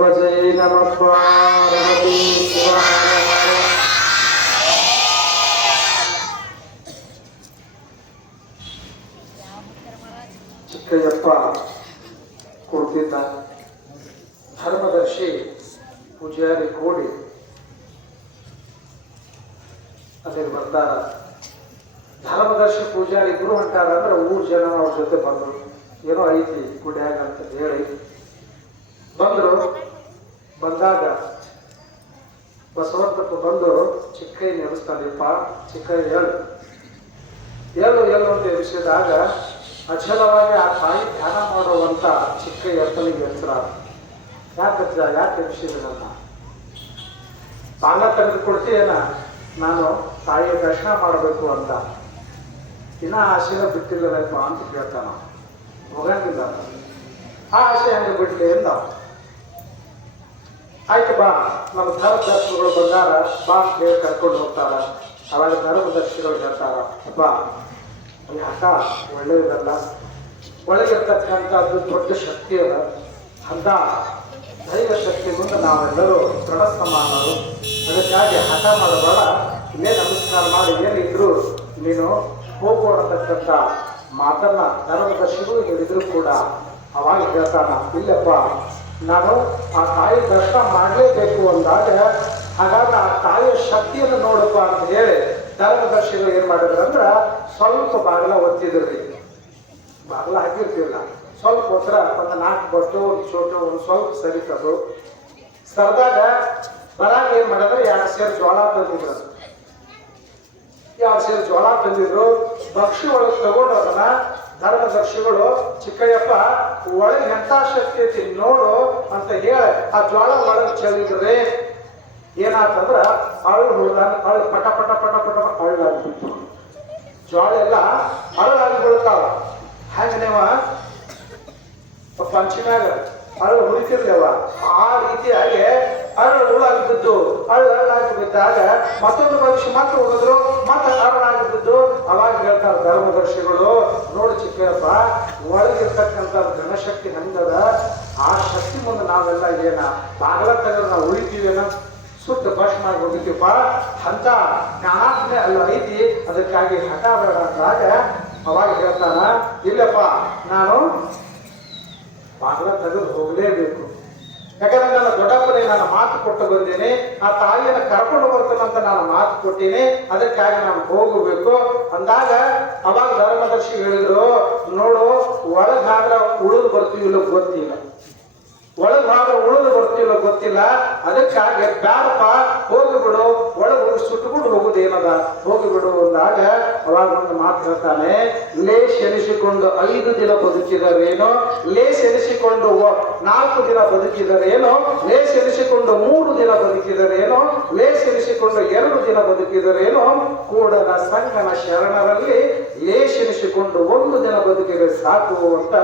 ಭಜೈ ನಮಃ ಪಾರ್ವತಿ ಚಿಕ್ಕಯ್ಯಪ್ಪ ಕೊಡ್ತಿದ್ದ ಧರ್ಮದರ್ಶಿ ಪೂಜಾರಿ ಕೂಡಿ ಅದಕ್ಕೆ ಬರ್ತಾರ. ಧರ್ಮದರ್ಶಿ ಪೂಜಾರಿ ಇಬ್ರು ಹೊಂಟಾರ ಅಂದ್ರೆ ಊರ್ ಜನ ಅವ್ರ ಜೊತೆ ಬಂದರು. ಏನೋ ಐತಿ ಗುಡ್ಯಾಗ ಅಂತ ಹೇಳಿ ಬಂದರು. ಬಂದಾಗ ಬಸವಂತಪ್ಪ ಬಂದು ಚಿಕ್ಕಯ್ಯ ನೆನೆಸ್ತಾನಪ್ಪ, ಚಿಕ್ಕಯ್ಯ ಹೇಳು ಅಂತ ಎನಿಸಿದಾಗ ಅಚಲವಾಗಿ ಆ ತಾಯಿ ಧ್ಯಾನ ಮಾಡುವಂತ ಚಿಕ್ಕಯ್ಯಪ್ಪನಿಗೆ ಹೆಸರ. ಯಾಕೆ ಎನಿಸಿದೆ ನನ್ನ ಬಾಂಗ ತೆಗೆದು ಕೊಡ್ತೀಯೇನ, ನಾನು ತಾಯಿಯ ದರ್ಶನ ಮಾಡಬೇಕು ಅಂತ. ಇನ್ನ ಆಸೆನ ಬಿಟ್ಟಿಲ್ಲಪ್ಪ ಅಂತ ಕೇಳ್ತಾನ. ಹೋಗಂಗಿಲ್ಲ, ಆ ಆಸೆ ಹಂಗೆ ಬಿಡ್ಲಿ ಎಂದ. ಆಯ್ತು ಬಾ, ನಮ್ಮ ಧರ್ಮದರ್ಶಿಗಳು ಬಂದಾರ, ಬಾ ಅಂತ ಹೇಳಿ ಕರ್ಕೊಂಡು ಹೋಗ್ತಾರ. ಅವಾಗ ಧರ್ಮದರ್ಶಿಗಳು ಹೇಳ್ತಾರ, ಬಾ ಅಲ್ಲಿ ಹಠ ಒಳ್ಳೇದಲ್ಲ, ಒಳಗಿರ್ತಕ್ಕಂಥದ್ದು ದೊಡ್ಡ ಶಕ್ತಿ ಅದ. ಅಂತ ದೈವ ಶಕ್ತಿ ಮುಂದೆ ನಾವೆಲ್ಲರೂ ದೃಢ ಸಮಾನರು. ಅದಕ್ಕಾಗಿ ಹಠ ಮಾಡಬೇಡ, ಇನ್ನೇ ನಮಸ್ಕಾರ ಮಾಡಿ ಏನಿದ್ರು ನೀನು ಹೋಗೋಡತಕ್ಕಂಥ ಮಾತನ್ನ ಧರ್ಮದರ್ಶಿಗಳು ಹೇಳಿದ್ರು ಕೂಡ ಅವಾಗ ಹೇಳ್ತಾನ, ಇಲ್ಲಪ್ಪ ನಾನು ಆ ತಾಯಿ ದರ್ಶನ ಮಾಡಲೇಬೇಕು ಅಂದಾಗ, ಹಾಗಾದ್ರೆ ಆ ತಾಯಿಯ ಶಕ್ತಿಯನ್ನು ನೋಡಪ್ಪ ಅಂತ ಹೇಳಿ ಧರ್ಮದರ್ಶಿಗಳು ಏನ್ ಮಾಡಿದ್ರು ಅಂದ್ರ ಸ್ವಲ್ಪ ಬಾಗಿಲ ಒತ್ತಿದ್ರಿ. ಬಾಗಿಲ ಹಾಕಿರ್ತಿಲ್ಲ, ಸ್ವಲ್ಪ ಒತ್ತರ ಒಂದು 4 ಬಟ್ಟು ಒಂದು ಚೋಟು ಒಂದು ಸ್ವಲ್ಪ ಸರಿತದು. ಸರ್ದಾಗ ಬರಾಗ ಏನ್ ಮಾಡಿದ್ರೆ 2 ಸೇರು ಜೋಳ ತಂದಿದ್ರು. 2 ಸೇರು ಜೋಳ ತಂದಿದ್ರು. ಭಕ್ಷಿ ಒಳಗೆ ತಗೊಂಡು ಅದನ್ನ ಧರ್ಮದರ್ಶಿಗಳು, ಚಿಕ್ಕಯ್ಯಪ್ಪ ಒಳಗೆ ಎಂತ ಶಕ್ತಿ ಐತಿ ನೋಡು ಅಂತ ಹೇಳಿ ಆ ಜೋಳ ಒಳಗೆ ಚೆಲ್ಲಿದ್ರೆ ಏನಾತಂದ್ರ ಅಳು ಹುಡುಗ ಪಟ ಪಟ ಪಟ ಪಟ ಅಳ್ಳಾಗ್ಬಿಟ್ಟು ಜೋಳ ಎಲ್ಲ ಅರಳಾಗಿ ಬೀಳ್ತಾವ. ಹಂಗ ನೀವ ಪಂಚಮ್ಯಾಗ ಅರಳು ಹುಡುಕಿರ್ಲೇವ, ಆ ರೀತಿಯಾಗಿ ಅರಳು ಹುಳಾಗಿ ಬಿದ್ದು ಅರಳಾಗಿ ಬಿದ್ದಾಗ ಮತ್ತೊಂದು ಭವಿಷ್ಯ ಮತ್ತೆ ಹೋಗಿದ್ರು, ಮತ್ತೆ ಅರಳಾಗಿ ಬಿದ್ದು. ಅವಾಗ ಹೇಳ್ತಾರ ಧರ್ಮದರ್ಶಿಗಳು, ನೋಡಿ ಚಿಕ್ಕಯ್ಯಪ್ಪ ಒಳಗಿರ್ತಕ್ಕಂಥ ಘನಶಕ್ತಿ ಹೆಂಗದ, ಆ ಶಕ್ತಿ ಮುಂದೆ ನಾವೆಲ್ಲ ಏನ ಬಾಗಲ ತೆಗೆದ್ರೆ ನಾವು ಉಳಿತೀವೇನ, ಸುತ್ತ ಭಸ್ಮ ಮಾಡಿ ಹೋಗಿದ್ದೀಪ್ಪ ಅಂತ ಜ್ಞಾನಾತ್ಮೆ ಅಲ್ಲ ಐತಿ. ಅದಕ್ಕಾಗಿ ಹಠ ಬೇಡ ಅಂದಾಗ ಅವಾಗ ಹೇಳ್ತಾನ, ಇಲ್ಲಪ್ಪ ನಾನು ಬಾಗಿಲ ತೆಗೆದು ಹೋಗಲೇಬೇಕು. ಯಾಕಂದ್ರೆ ನನ್ನ ದೊಡ್ಡಪ್ಪನಿಗೆ ನಾನು ಮಾತು ಕೊಟ್ಟು ಬಂದೇನೆ, ಆ ತಾಯಿಯನ್ನು ಕರ್ಕೊಂಡು ಬರ್ತಾನಂತ ನಾನು ಮಾತು ಕೊಟ್ಟೇನೆ, ಅದಕ್ಕಾಗಿ ನಾನು ಹೋಗಬೇಕು ಅಂದಾಗ ಅವಾಗ ಧರ್ಮದರ್ಶಿ ಹೇಳಿದ್ರು, ನೋಡು ಒಳಗಾದ್ರ ಉಳಿದು ಬರ್ತೀವಿಲ್ಲ ಗೊತ್ತಿಲ್ಲ, ಒಳಗಾದ್ರ ಉಳಿದು ಬರ್ತೀವಿಲ್ಲ ಗೊತ್ತಿಲ್ಲ, ಅದಕ್ಕಾಗಿ ಬ್ಯಾಡಪ್ಪ ಹೋಗಿಬಿಡು, ಒಳಗೆ ಹೋಗಿ ಸುಟ್ಟುಕೊಂಡು ಹೋಗುದೇನದ ಹೋಗಿಬಿಡು ಅಂದಾಗ ಅವಾಗ ಒಂದು ಮಾತು ಹೇಳ್ತಾನೆ, ಲೇಸ್ ಎನಿಸಿಕೊಂಡು 5 ದಿನ ಬದುಕಿದರೇನೋ, ಲೇಸ್ ಎನಿಸಿಕೊಂಡು 4 ದಿನ ಬದುಕಿದರೇನೋ, ಲೇಸ್ ಎನಿಸಿಕೊಂಡು 3 ದಿನ ಬದುಕಿದರೇನೋ, ಲೇಸ್ ಎನಿಸಿಕೊಂಡು 2 ದಿನ ಬದುಕಿದರೇನೋ, ಕೂಡಲ ಸಂಗನ ಶರಣರಲ್ಲಿ ಲೇಸ್ ಎನಿಸಿಕೊಂಡು 1 ದಿನ ಬದುಕಿದರೆ ಸಾಕು ಅಂತ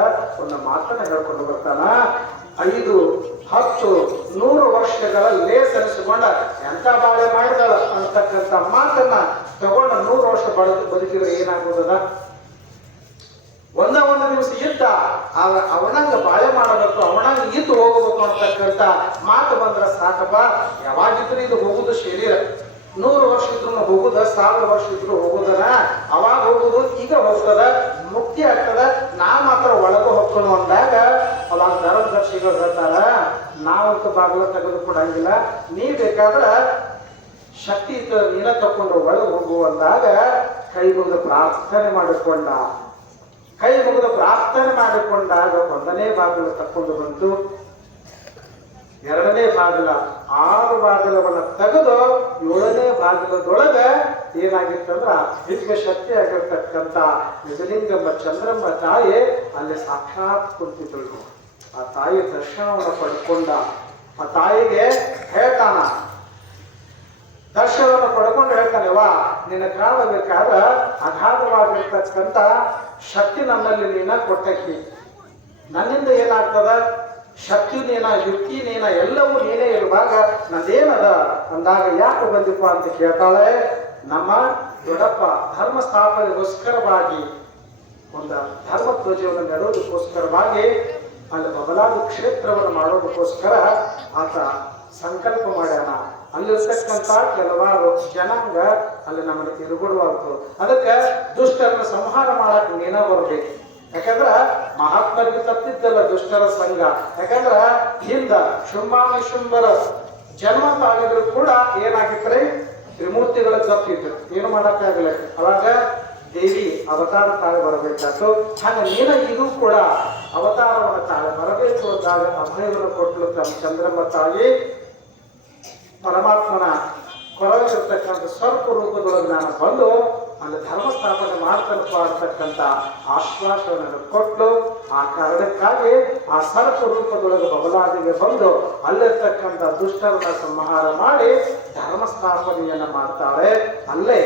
ಒಂದು ಮಾತನ್ನ ಹೇಳ್ಕೊಂಡು ಬರ್ತಾನ. 5, 10, 100 ವರ್ಷಗಳ ಲೇಸ್ ಅನಿಸಿಕೊಂಡ ಎಂತ ಬಾಳೆ ಮಾಡಿದಳ ಅಂತಕ್ಕಂಥ ಮಾತನ್ನ ತಗೊಂಡ 100 ವರ್ಷ ಬದುಕಿದ್ರೆ ಏನಾಗುವುದದ? ಒಂದು ದಿವಸ ಇದ್ದ ಅವನಂಗ ಬಾಳೆ ಮಾಡಬೇಕು, ಅವನಂಗ ಇದ್ದು ಹೋಗಬೇಕು ಅಂತಕ್ಕಂಥ ಮಾತು ಬಂದ್ರ ಸಾಕಪ್ಪ. ಯಾವಾಗಿದ್ರು ಇದು ಹೋಗುದು ಶರೀರ, 100 ವರ್ಷ ಇದ್ರು ಹೋಗುದ, 1000 ವರ್ಷ ಇದ್ರು ಹೋಗುದನ, ಅವಾಗ ಹೋಗುದು ಈಗ ಹೋಗ್ತದ, ಮುಕ್ತಿ ಆಗ್ತದ. ನಾ ಮಾತ್ರ ಒಳಗೆ ಹೋಗ್ಕೊಂಡು ಅಂದಾಗ ಅವಾಗ ಧರ್ಮದರ್ಶಿಗಳು ಹೇಳ್ತಾರ, ನಾವಂತೂ ಬಾಗಿಲ ತೆಗೆದುಕೊಡಂಗಿಲ್ಲ, ನೀ ಬೇಕಾದ್ರ ಶಕ್ತಿ ಇತ್ತು ನೀನ ತಕೊಂಡು ಒಳಗೆ ಹೋಗು ಅಂದಾಗ ಕೈ ಮುಗಿದು ಪ್ರಾರ್ಥನೆ ಮಾಡಿಕೊಂಡಾಗ 1ನೇ ಬಾಗಿಲು ತಕ್ಕೊಂಡು ಬಂತು. 2ನೇ ಬಾಗಿಲ 6 ಬಾಗಿಲವನ್ನ ತೆಗೆದು 7ನೇ ಬಾಗಿಲದೊಳಗೆ ಏನಾಗಿತ್ತಂದ್ರ ದಿವ್ಯ ಶಕ್ತಿ ಆಗಿರ್ತಕ್ಕಂಥ ನಿಜಲಿಂಗಮ್ಮ ಚಂದ್ರಮ್ಮ ತಾಯಿ ಅಲ್ಲಿ ಸಾಕ್ಷಾತ್ ಕುಂತಿದ್ದಳು. ಆ ತಾಯಿ ದರ್ಶನವನ್ನು ಪಡ್ಕೊಂಡ ಆ ತಾಯಿಗೆ ಹೇಳ್ತಾನ, ದರ್ಶನವನ್ನು ಪಡ್ಕೊಂಡು ಹೇಳ್ತಾನೆ, ವಾ ನಿನ್ನ ಕಾಣಬೇಕಾದ್ರೆ ಅಗಾಧವಾಗಿರ್ತಕ್ಕಂಥ ಶಕ್ತಿ ನನ್ನಲ್ಲಿ ನೀನ ಕೊಟ್ಟಕ್ಕಿ, ನನ್ನಿಂದ ಏನಾಗ್ತದ ಶಕ್ತಿ ನೀನ, ಯುಕ್ತಿ ನೀನ, ಎಲ್ಲವೂ ನೀನೇ ಇರುವಾಗ ನಂದೇನದ ಅಂದಾಗ ಯಾಕೆ ಬಂದಿಪ್ಪ ಅಂತ ಕೇಳ್ತಾಳೆ. ನಮ್ಮ ದೊಡ್ಡಪ್ಪ ಧರ್ಮ ಸ್ಥಾಪನೆಗೋಸ್ಕರವಾಗಿ ಒಂದು ಧರ್ಮ ಧ್ವಜವನ್ನು ನೆಡೋದಕ್ಕೋಸ್ಕರವಾಗಿ ಅಲ್ಲಿ ಬಬಲಾದಿ ಕ್ಷೇತ್ರವನ್ನು ಮಾಡೋದಕ್ಕೋಸ್ಕರ ಆತ ಸಂಕಲ್ಪ ಮಾಡ್ಯಾನ. ಅಲ್ಲಿರ್ತಕ್ಕಂಥ ಕೆಲವಾರು ಜನಾಂಗ ಅಲ್ಲಿ ನಮಗೆ ತಿರುಗುಡುವಾಗ್ತು. ಅದಕ್ಕೆ ದುಷ್ಟರನ್ನ ಸಂಹಾರ ಮಾಡಕ್ ನೀನ ಬರ್ಬೇಕು. ಯಾಕಂದ್ರ ಮಹಾತ್ಮರಿಗೆ ತಪ್ಪಿದ್ದಲ್ಲ ದುಷ್ಟರ ಸಂಘ. ಯಾಕಂದ್ರ ಹಿಂದ ಶುಂಭಾನಿಶುಂಭರ ಜನ್ಮ ತಾಳಿದ್ರು ಕೂಡ ಏನಾಗಿತ್ರಿ, ತ್ರಿಮೂರ್ತಿಗಳ ತಪ್ಪಿದ್ರು, ಏನು ಮಾಡಕ್ಕಾಗಲ್ಲ. ಅವಾಗ ದೇವಿ ಅವತಾರ ತಾಳಿ ಬರಬೇಕಾಯ್ತು. ಹಾಗೆ ನೀನ ಇದು ಕೂಡ ಅವತಾರವನ್ನು ತಾಳಿ ಬರಬೇಕು ಅಂದಾಗ ಅಭಯವನ್ನು ಕೊಟ್ಟಲು ತಮ್ಮ ಚಂದ್ರಮ್ಮ ತಾಯಿ ಪರಮಾತ್ಮನ ಕೊರಗಿರ್ತಕ್ಕಂಥ ಸ್ವಲ್ಪ ರೂಪದೊಳಗೆ ನಾನು ಬಂದು ಅಲ್ಲಿ ಧರ್ಮ ಸ್ಥಾಪನೆ ಮಾಡ್ತನಪ್ಪ ಅಂತಕ್ಕಂಥ ಆಶ್ವಾಸವನ್ನು ಕೊಟ್ಟು ಆ ಕಾರಣಕ್ಕಾಗಿ ಆ ಸರ್ಪ ರೂಪದೊಳಗೆ ಬಬಲಾದಿಗೆ ಬಂದು ಅಲ್ಲಿರ್ತಕ್ಕಂಥ ದುಷ್ಟರನ್ನ ಸಂಹಾರ ಮಾಡಿ ಧರ್ಮ ಸ್ಥಾಪನೆಯನ್ನ ಮಾಡ್ತಾಳೆ. ಅಲ್ಲೇ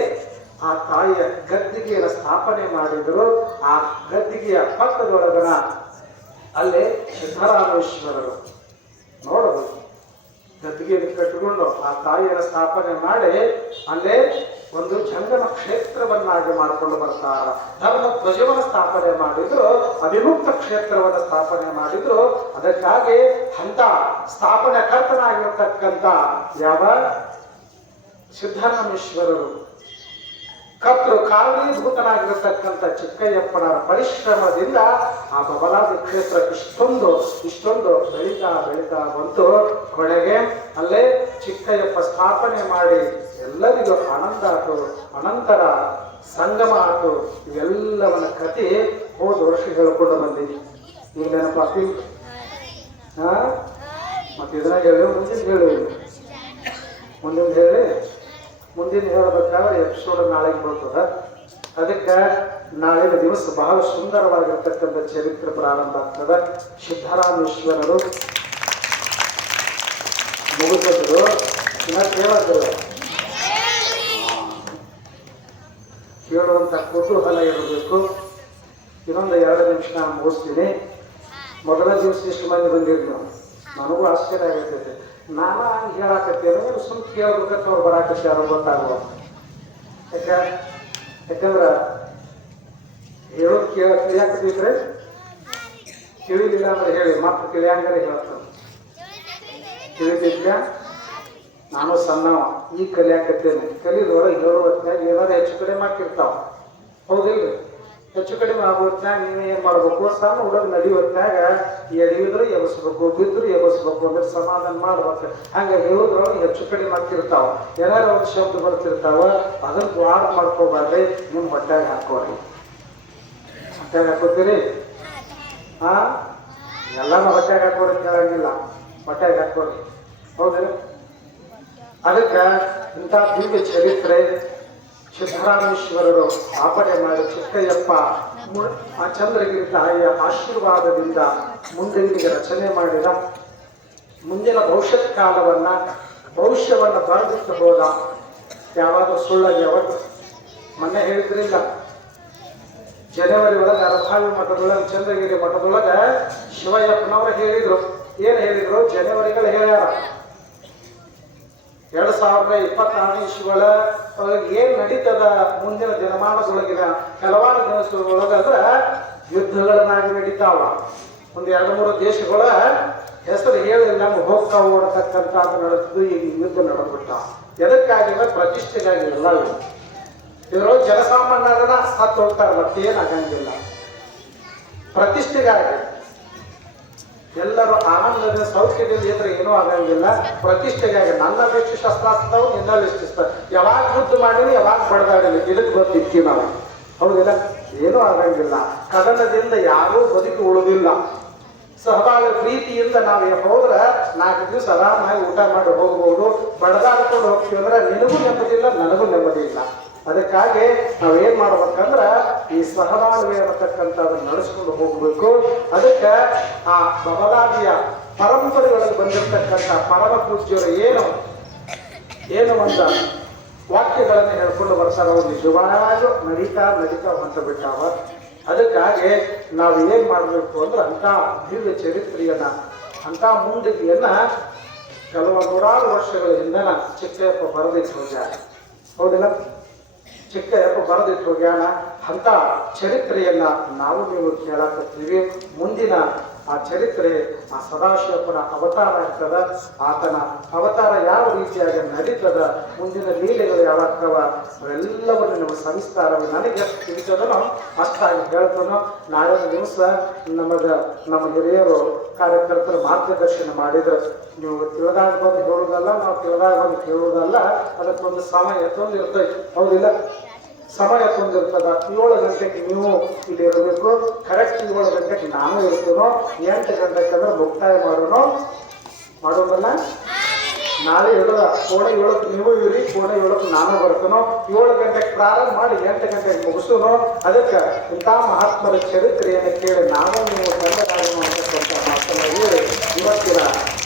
ಆ ತಾಯಿಯ ಗದ್ದಿಗೆಯನ್ನು ಸ್ಥಾಪನೆ ಮಾಡಿದ್ರು. ಆ ಗದ್ದಿಗೆಯ ಪಕ್ಕದೊಳಗನ ಅಲ್ಲೇ ಸಿದ್ದರಾಮೇಶ್ವರರು ನೋಡೋದು ಗದ್ದಿಗೆಯನ್ನು ಕಟ್ಟಿಕೊಂಡು ಆ ತಾಯಿಯನ್ನು ಸ್ಥಾಪನೆ ಮಾಡಿ ಅಲ್ಲೇ ಒಂದು ಜಂಗಮ ಕ್ಷೇತ್ರವನ್ನಾಗಿ ಮಾಡಿಕೊಂಡು ಬರ್ತಾರ. ಧರ್ಮ ಧ್ವಜವನ್ನು ಸ್ಥಾಪನೆ ಮಾಡಿದ್ರು, ಅವಿಮುಕ್ತ ಕ್ಷೇತ್ರವನ್ನು ಸ್ಥಾಪನೆ ಮಾಡಿದ್ರು. ಅದಕ್ಕಾಗಿ ಅಂತ ಸ್ಥಾಪನೆ ಕರ್ತನಾಗಿರತಕ್ಕಂಥ ಯಾವ ಸಿದ್ದರಾಮೇಶ್ವರರು ಕರ್ತೃ ಕಾರಣೀಭೂತನಾಗಿರತಕ್ಕಂಥ ಚಿಕ್ಕಯ್ಯಪ್ಪನ ಪರಿಶ್ರಮದಿಂದ ಆ ಬಬಲಾದಿ ಕ್ಷೇತ್ರ ಇಷ್ಟೊಂದು ಬೆಳೀತಾ ಬಂತು. ಕೊನೆಗೆ ಅಲ್ಲೇ ಚಿಕ್ಕಯ್ಯಪ್ಪ ಸ್ಥಾಪನೆ ಮಾಡಿ ಎಲ್ಲರಿಗೂ ಆನಂದ ಆಯ್ತು, ಅನಂತರ ಸಂಗಮ ಆಯ್ತು. ಇವೆಲ್ಲವನ್ನ ಕತೆ ಹೋದ ವರ್ಷ ಹೇಳ್ಕೊಂಡು ಬಂದೀನಿ. ಈಗ ನೆನಪಾತಿ ಮತ್ತೆ ಇದನ್ನ ಹೇಳಿ ಮುಂದಿನ ಹೇಳಬೇಕಾದ್ರೆ ಎಪಿಸೋಡ್ ನಾಳೆಗೆ ಬರ್ತದ. ಅದಕ್ಕೆ ನಾಳಿನ ದಿವಸ ಬಹಳ ಸುಂದರವಾಗಿರ್ತಕ್ಕಂಥ ಚರಿತ್ರೆ ಪ್ರಾರಂಭ ಆಗ್ತದ. ಸಿದ್ದರಾಮೇಶ್ವರರು ಮುಗಿದ್ರು ಇನ್ನ ಕೇಳುವಂತ ಕುತೂಹಲ ಇರಬೇಕು. ಇನ್ನೊಂದು 2 ನಿಮಿಷ ನಾನು ಮುಗಿಸ್ತೀನಿ. ಮೊದಲ ದಿವಸ ಇಷ್ಟು ಮಂದಿ ಬಂದಿರಿ ನೀವು, ನನಗೂ ಆಶ್ಚರ್ಯ ಆಗಿರ್ತೈತೆ. ನಾನು ಹಂಗೆ ಹೇಳಾಕತ್ತೇನೆ, ಸುಮ್ ಕೇಳ್ಬೇಕಂತ ಅವ್ರು ಬರಾಕತ್ತಾರ ಗೊತ್ತಾಗುವ. ಯಾಕಂದ್ರ ಹೇಳೋದು ತಿಳಿಯಾಕತ್ತಿದ್ರೆ ತಿಳಿಲಿಲ್ಲ ಅಂದ್ರೆ ಹೇಳಿ ಮತ್ತೆ ತಿಳಿಯಂಗಾರೆ ಹೇಳ್ತಾನೆ. ತಿಳಿದಿದ್ಲ ನಾನು ಸಣ್ಣವ ಈಗ ಕಲಿಯಾಕತ್ತೇನೆ. ಕಲಿದೊಳಗೆ ಹೇಳೋ ಹೊತ್ನಾಗ ಏನಾದ್ರು ಹೆಚ್ಚು ಕಡಿಮೆ ಆಗ್ತಿರ್ತಾವ, ಹೌದಿಲ್ರಿ? ಹೆಚ್ಚು ಕಡಿಮೆ ಆಗೋ ಹೊತ್ನಾಗ ನೀನು ಏನ್ ಮಾಡ್ಬೇಕು, ಸಣ್ಣ ಹುಡುಗ ನಡಿ ಹೊತ್ನಾಗ ಎಡಿದ್ರು ಎಬಸ್ಬೇಕು, ಬಿದ್ರು ಎಬಸ್ಬೇಕು, ಅಂದ್ರೆ ಸಮಾಧಾನ ಮಾಡ್ಬೇಕು. ಹಂಗ ಹೇಳೋದ್ರೊಳಗೆ ಹೆಚ್ಚು ಕಡಿಮೆ ಆಗ್ತಿರ್ತಾವ. ಏನಾರ ಒಂದು ಶಬ್ದ ಬರ್ತಿರ್ತಾವ, ಅದನ್ನ ವಾಡ ಮಾಡ್ಕೋಬಾರ್ರಿ. ನಿಮ್ ಹೊಟ್ಯಾಗ ಹಾಕೋರಿ. ಹೊಟ್ಯಾಗ ಹಾಕೋತೀರಿ? ಎಲ್ಲಾನು ಹೊಟ್ಯಾಗ ಹಾಕೋರಿ ಕೇಳಂಗಿಲ್ಲ, ಹೊಟ್ಯಾಗ ಹಾಕೋರಿ, ಹೌದಿಲ್ಲ? ಅದಕ್ಕೆ ಇಂಥ ದಿವ್ಯ ಚರಿತ್ರೆ ಸಿದ್ದರಾಮೇಶ್ವರರು ಸ್ಥಾಪನೆ ಮಾಡಿ ಚಿಕ್ಕಯ್ಯಪ್ಪ ಆ ಚಂದ್ರಗಿರಿ ತಾಯಿಯ ಆಶೀರ್ವಾದದಿಂದ ಮುಂದಿನಿಗೆ ರಚನೆ ಮಾಡಿದ. ಮುಂದಿನ ಭವಿಷ್ಯತ್ ಕಾಲವನ್ನ ಭವಿಷ್ಯವನ್ನ ಬರೆದಿಟ್ಟು ಹೋದ. ಯಾವಾಗ ಸುಳ್ಳಗೆ ಯಾವತ್ತು ಮೊನ್ನೆ ಹೇಳಿದ್ರಿಲ್ಲ, ಜನವರಿ ಒಳಗೆ ಅರಭಾವಿ ಮಠದೊಳಗೆ ಚಂದ್ರಗಿರಿ ಮಠದೊಳಗೆ ಶಿವಯ್ಯಪ್ಪನವರು ಹೇಳಿದ್ರು. ಏನ್ ಹೇಳಿದ್ರು? ಜನವರಿಗಳು ಹೇಳ್ಯಾರ 2026 ಇಸ್ವಿಗಳ ಏನ್ ನಡೀತದ ಮುಂದಿನ ದಿನಮಾನದೊಳಗಿನ ಕೆಲವಾರು ದಿವಸಗಳೊಳಗಂದ್ರ ಯುದ್ಧಗಳನ್ನಾಗಿ ನಡೀತಾವ. ಒಂದು 2-3 ದೇಶಗಳ ಹೆಸರು ಹೇಳಿ ನಮ್ಗೆ ಹೋಗ್ತಾ ಓಡತಕ್ಕಂಥದ್ದು ನಡೆಸಿದ್ದು. ಈಗ ಯುದ್ಧ ನಡೆದ್ಬಿಟ್ಟ. ಎದಕ್ಕಾಗಿಲ್ಲ? ಪ್ರತಿಷ್ಠೆಗಾಗಿ. ಎಲ್ಲ ಇವರು ಜನಸಾಮಾನ್ಯರನ್ನ ಹತ್ತು ಹೋಗ್ತಾರೆ, ಮತ್ತೇನ್ ಆಗಂಗಿಲ್ಲ. ಪ್ರತಿಷ್ಠೆಗಾಗಿ ಎಲ್ಲರೂ ಆನಂದದಿಂದ ಸೌಖ್ಯದಿಂದ ಇದ್ರೆ ಏನೂ ಆಗಂಗಿಲ್ಲ. ಪ್ರತಿಷ್ಠೆಗಾಗಿ ನನ್ನ ವೆಚ್ಚ ಶಸ್ತ್ರಾಸ್ತ್ರವು ನಿನ್ನ ವೆಚ್ಚಿಸ್ತಾರೆ. ಯಾವಾಗ ಯುದ್ಧ ಮಾಡಿರಿ, ಯಾವಾಗ ಬಡದಾಡಿಲ್ಲ, ಇದಕ್ಕೆ ಗೊತ್ತಿರ್ತೀವಿ ನಾವು, ಹೌದಿಲ್ಲ? ಏನೂ ಆಗಂಗಿಲ್ಲ. ಕದನದಿಂದ ಯಾರೂ ಬದುಕಿ ಉಳಿದಿಲ್ಲ. ಸಹಬಾಳ ಪ್ರೀತಿಯಿಂದ ನಾವು ಹೋದ್ರೆ 4 ದಿವಸ ಆರಾಮಾಗಿ ಊಟ ಮಾಡಿ ಹೋಗ್ಬೋದು. ಬಡದಾಡ್ಕೊಂಡು ಹೋಗ್ತೀವಿ ಅಂದ್ರೆ ನಿನಗೂ ನೆಮ್ಮದಿ ಇಲ್ಲ, ನನಗೂ ನೆಮ್ಮದಿ ಇಲ್ಲ. ಅದಕ್ಕಾಗಿ ನಾವೇನ್ ಮಾಡ್ಬೇಕಂದ್ರ ಈ ಸಹಬಾಳ್ವೆ ಅನ್ನತಕ್ಕಂಥದ್ದನ್ನು ನಡೆಸ್ಕೊಂಡು ಹೋಗ್ಬೇಕು. ಅದಕ್ಕೆ ಆ ಬಬಲಾದಿಯ ಪರಂಪರೆಯೊಳಗೆ ಬಂದಿರತಕ್ಕಂಥ ಪರಮ ಪೂಜ್ಯರು ಏನು ಅಂತ ವಾಕ್ಯಗಳನ್ನು ಹೇಳ್ಕೊಂಡು ಬರ್ತಾರ. ಅವ್ರು ನಿಜವಾಗ್ಲೂ ನಡೀತಾ ಹೊಂಟ ಬಿಟ್ಟಾವ. ಅದಕ್ಕಾಗಿ ನಾವು ಏನ್ ಮಾಡಬೇಕು ಅಂದ್ರೆ ಅಂತ ದಿವ್ಯ ಚರಿತ್ರೆಯನ್ನ, ಅಂತ ಮುಂದಿಗೆಯನ್ನ ಕೆಲವು ನೂರಾರು ವರ್ಷಗಳ ಹಿಂದನ ಚಿಕ್ಕಯ್ಯಪ್ಪ ಬರೆದಿಟ್ಟು ಹೋಗ್ಯಾರ, ಹೌದಿಲ್ಲ? ಚಿಕ್ಕಯ್ಯಪ್ಪ ಬರೆದಿಟ್ಟು ಹೋಗ್ಯಾನ. ಅಂತ ಚರಿತ್ರೆಯನ್ನ ನಾವು ನೀವು ಕೇಳಾಕತ್ತೀವಿ. ಮುಂದಿನ ಆ ಚರಿತ್ರೆ ಆ ಸದಾಶಿವಪ್ಪನ ಅವತಾರ ಆಗ್ತದ. ಆತನ ಅವತಾರ ಯಾವ ರೀತಿಯಾಗಿ ನಡೀತದ, ಮುಂದಿನ ಲೀಲೆಗಳು ಯಾವಾಗ್ತವ, ಅವೆಲ್ಲವನ್ನು ನೀವು ಸವಿಸ್ತಾರವಾಗಿ ನನಗೆ ತಿಳಿಸೋದನ್ನು ಅಷ್ಟಾಗಿ ಹೇಳ್ತಾನೋ. ನಾಳೆ ದಿವಸ ನಮ್ಮ ಹಿರಿಯರು ಕಾರ್ಯಕರ್ತರು ಮಾರ್ಗದರ್ಶನ ಮಾಡಿದ್ರು. ನೀವು ತಿಳಿದಾಗ ಬಂದು ಹೇಳುವುದಲ್ಲ, ನಾವು ತಿಳಿದಾಗ ಬಂದು ಕೇಳುವುದಲ್ಲ, ಅದಕ್ಕೊಂದು ಸಮಯ ತೊಂದಿರ್ತೈತಿ, ಹೌದಿಲ್ಲ? ಸಮಯ ತೊಂದಿರ್ತದ. 7 ಗಂಟೆಗೆ ನೀವು ಇಲ್ಲಿ ಇರಬೇಕು, ಕರೆಕ್ಟ್ 7 ಗಂಟೆಗೆ ನಾನು ಇರ್ತೀನೋ, 8 ಗಂಟೆಗೆ ಅಂದ್ರೆ ಮುಕ್ತಾಯ ಮಾಡೋದಲ್ಲ. ನಾಳೆ ಹೇಳೋದ ಕೋಣೆ 7ಕ್ಕೆ ನೀವು ಇರಿ, ಕೋಣೆ 7ಕ್ಕೆ ನಾನು ಬರ್ತೀನೋ. 7 ಗಂಟೆಗೆ ಪ್ರಾರಂಭ ಮಾಡಿ 8 ಗಂಟೆಗೆ ಮುಗಿಸೋನು. ಅದಕ್ಕೆ ಇಂಥ ಮಹಾತ್ಮರ ಚರಿತ್ರೆಯನ್ನು ಕೇಳಿ ನಾವು ನೀವು ತಂಡಗಾರನು ಅಂತಕ್ಕಂಥ ಮಾತನ್ನು ಹೇಳಿ ಇವತ್ತಿನ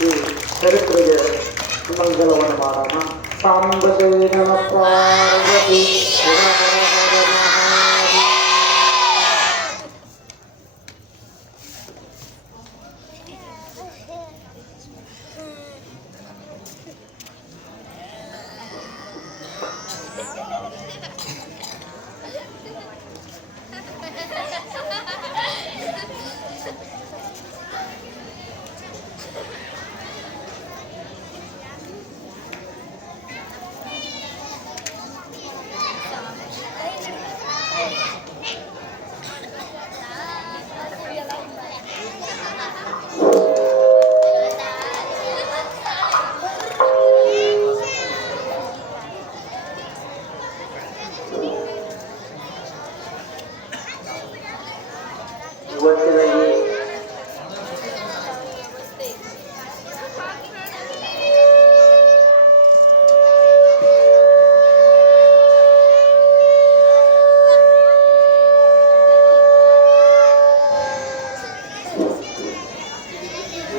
ಈ ಚರಿತ್ರೆಗೆ ಮಂಗಲವನ್ನು ಮಾಡೋಣ. ಸಾಂಬದೇನ ಪಾರ್ವತಿ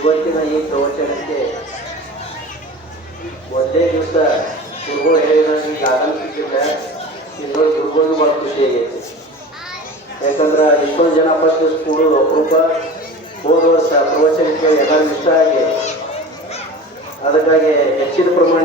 ಇವತ್ತಿನ ಈ ಪ್ರವಚನಕ್ಕೆ ಒಂದೇ ದಿವಸ ಗುರುಗಳು ಹೇಳಿದ್ರೆ ಈಗ ಆಗಮಿಸಿಲ್ಲ, ಇನ್ನೊಂದು ಗುರುಗಳು ಭಾಳ ಖುಷಿ ಆಗೈತಿ. ಯಾಕಂದ್ರೆ ಇಷ್ಟೊಂದು ಜನ ಫಸ್ಟ್ ದಿವಸ ಕೂಡೋದು ಅಪರೂಪ. ಹೋದ ವರ್ಷ ಪ್ರವಚನಕ್ಕೆ ಎಲ್ಲರೂ ಇಷ್ಟ ಆಗಿ ಅದಕ್ಕಾಗಿ ಹೆಚ್ಚಿನ ಪ್ರಮಾಣ